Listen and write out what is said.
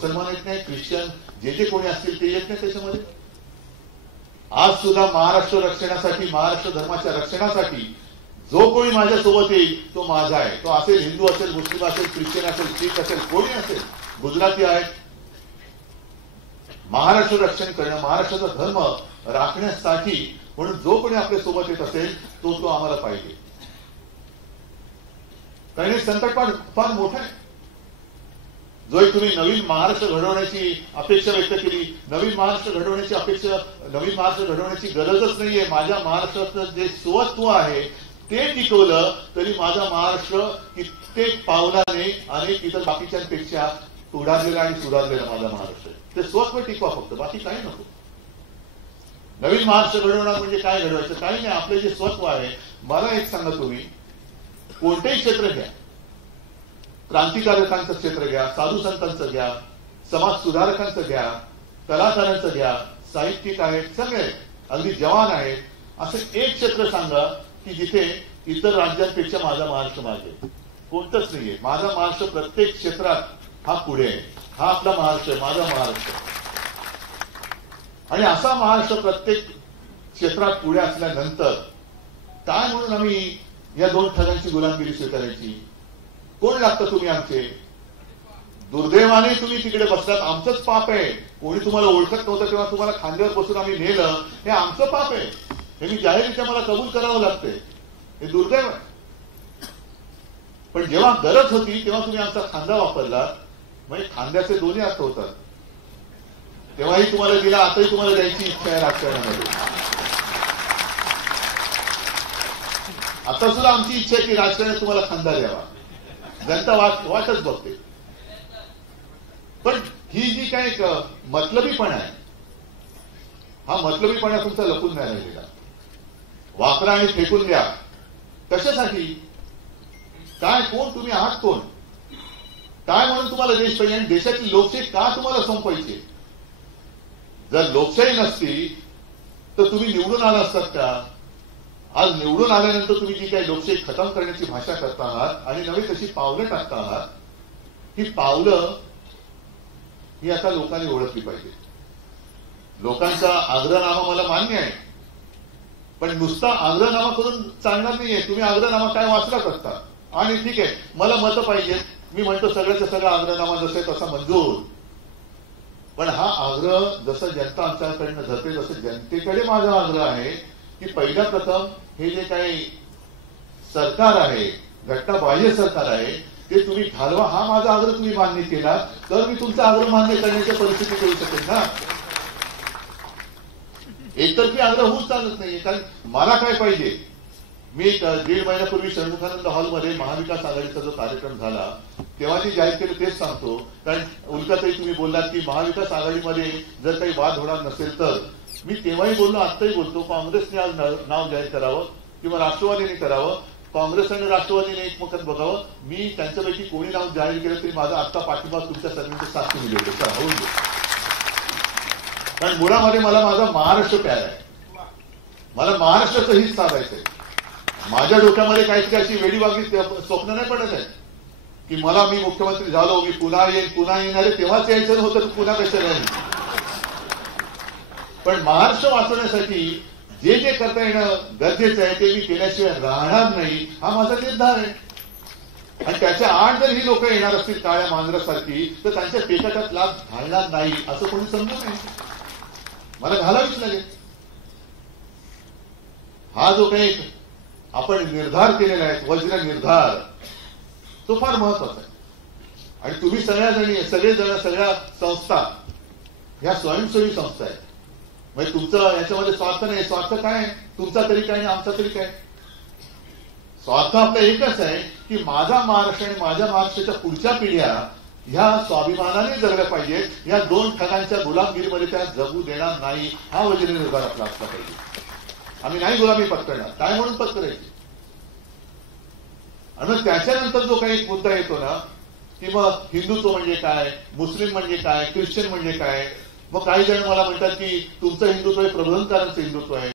मुसलमान येत नाही, ख्रिश्चन जे जे कोणी असतील ते येत नाही त्याच्यामध्ये. आज सुद्धा महाराष्ट्र रक्षणासाठी, महाराष्ट्र धर्माच्या रक्षणासाठी जो कोणी माझ्यासोबत येईल तो माझा आहे. तो असेल हिंदू असेल, मुस्लिम असेल, ख्रिश्चन असेल, शीख असेल, कोणी असेल, गुजराती आहेत. महाराष्ट्र रक्षण करणं, महाराष्ट्राचा धर्म राखण्यासाठी म्हणून जो कोणी आपल्या सोबत येत असेल तो आम्हाला पाहिजे. कारण हे संकट फार मोठं आहे. जो एक तुम्ही नवीन महाराष्ट्र घडवण्याची अपेक्षा व्यक्त केली, नवीन महाराष्ट्र घडवण्याची गरजच नाहीये. माझ्या महाराष्ट्राचं जे स्वत्व आहे ते टिकवलं तरी माझा महाराष्ट्र कित्येक पावलाने अनेक इतर बाकीच्यांपेक्षा पुढारलेला आणि सुधारलेला माझा महाराष्ट्र. ते स्वत्व टिकवा फक्त, बाकी काही नको. नवीन महाराष्ट्र घडवणार म्हणजे काय घडवायचं? काही नाही. आपले जे स्वत्व आहे, मला एक सांगा, तुम्ही कोणतेही क्षेत्र घ्या, क्रांतिकारकांचं क्षेत्र घ्या, साधू संतांचं घ्या, समाज सुधारकांचं घ्या, कलाकारांचं घ्या, साहित्यिक आहेत, सगळे अगदी जवान आहेत, असं एक क्षेत्र सांगा की जिथे इतर राज्यांपेक्षा माझा महाराष्ट्र मागे. कोणतंच नाहीये. माझा महाराष्ट्र प्रत्येक क्षेत्रात हा पुढे आहे. हा आपला महाराष्ट्र आहे, माझा महाराष्ट्र. आणि असा महाराष्ट्र प्रत्येक क्षेत्रात पुढे असल्यानंतर काय म्हणून आम्ही या दोन ठगांची गुलामगिरी स्वीकारायची? कोण लागतं तुम्ही आमचे? दुर्दैवाने तुम्ही तिकडे बसलात, आमचंच पाप आहे. कोणी तुम्हाला ओळखत नव्हतं तेव्हा तुम्हाला खांद्यावर बसून आम्ही नेलं, हे आमचं पाप आहे. हे मी जाहीररित्या मला कबूल करावं लागतंय. हे दुर्दैव आहे. पण जेव्हा गरज होती तेव्हा तुम्ही आमचा खांदा वापरला. म्हणजे खांद्याचे दोन्ही अर्थ होतात. तेव्हाही तुम्हाला दिला, आताही तुम्हाला द्यायची इच्छा आहे राजकारणामध्ये. आता सुद्धा आमची इच्छा आहे की राजकारणात तुम्हाला खांदा द्यावा. जनता वाटच बघते. पण ही जी काय मतलबीपणा आहे, हा मतलबीपणा तुमचा लपून नाही राहिलेला. वापरा आणि फेकून द्या. कशासाठी? काय? कोण तुम्ही आहात? कोण? काय म्हणून तुम्हाला देश पाहिजे? आणि देशाची लोकशाही का तुम्हाला संपवायची? जर लोकशाही नसती तर तुम्ही निवडून आला असतात का? आज निवडून आल्यानंतर तुम्ही जी काही लोकशाही खतम करण्याची भाषा करता आहात आणि नवी तशी पावलं टाकता आहात, ही पावलं ही आता लोकांनी ओळखली पाहिजे. लोकांचा आग्रहनामा मला मान्य आहे, पण नुसता आग्रहनामा करून चालणार नाहीये. तुम्ही आग्रहनामा काय वाचलाच असता आणि ठीक आहे मला मतं पाहिजे, मी म्हणतो सगळ्याचा सगळा आग्रहनामा जसे तसा मंजूर. पण हा आग्रह जसं जनता आमच्याकडनं धरते तसं जनतेकडे माझा आग्रह आहे की पहिल्या प्रथम हे जे काही सरकार आहे, घटनाबाह्य सरकार आहे, ते तुम्ही घालवा. हा माझा आग्रह तुम्ही मान्य केला तर मी तुमचा आग्रह मान्य करण्याची परिस्थिती करू शकेल ना. एकतर्फी आग्रह होऊच चालत नाही. कारण मला काय पाहिजे? मी 1.5 महिन्यापूर्वी षण्मुखानंद हॉलमध्ये महाविकास आघाडीचा जो कार्यक्रम झाला तेव्हा जे जाहीर केलं तेच सांगतो. कारण उल्काताई तुम्ही बोललात की महाविकास आघाडीमध्ये जर काही वाद होणार नसेल तर, मी तेव्हाही बोललो, आत्ताही बोलतो, काँग्रेसने आज नाव जाहीर करावं किंवा राष्ट्रवादीने करावं. काँग्रेस आणि राष्ट्रवादीने एकमुखात बघावं. मी त्यांच्यापैकी कोणी नाव जाहीर केलं तरी माझा आत्ता पाठिंबा तुमच्या सगळ्यांच्या साक्षी मिळेल. होऊन दे. कारण मुळामध्ये मला माझा महाराष्ट्र प्यारा आहे. मला महाराष्ट्राचं हित साधायचंय. माझ्या डोक्यामध्ये काहीतरी अशी वेडीवागडी स्वप्न नाही पडत आहे की मला मी मुख्यमंत्री झालो, मी पुन्हा येईन, पुन्हा येणार आहे, तेव्हाच यायचं होतं, पुन्हा कशाला येईल. पण महाराष्ट्र वाचवण्यासाठी जे जे करता येणं गरजेचं आहे ते मी केल्याशिवाय राहणार नाही, हा माझा निर्धार आहे. आणि त्याच्या आड जर ही लोक येणार असतील काळ्या मांजरासारखी तर त्यांच्या पेकाटात लाभ घालणार नाही असं कोणी समजू नये. मला घालावीच लागेल. हा जो काही आपण निर्धार केलेला आहे, वज्र निर्धार, तो फार महत्वाचा आहे. आणि तुम्ही सगळेजण सगळ्या संस्था ह्या स्वयंसेवी संस्था आहेत. म्हणजे तुमचं याच्यामध्ये स्वार्थ नाही. स्वार्थ काय? तुमचा तरी काय आणि आमचा तरी काय? स्वार्थ आपला एकच आहे की माझा महाराष्ट्र आणि माझ्या महाराष्ट्राच्या पुढच्या पिढ्या ह्या स्वाभिमानाने जगल्या पाहिजेत. या दोन ठगांच्या गुलामगिरीमध्ये त्या जगू देणार नाही, हा वज्र निर्धार आपला असला पाहिजे. आम्ही नाही गुलामी पत्करणार. काय म्हणून पत्करायची? आणि मग त्याच्यानंतर जो काही मुद्दा येतो ना की मग हिंदुत्व म्हणजे काय, मुस्लिम म्हणजे काय, ख्रिश्चन म्हणजे काय. मग काही जण मला म्हणतात की तुमचं हिंदुत्व हे प्रबोधनकारांचं हिंदुत्व आहे.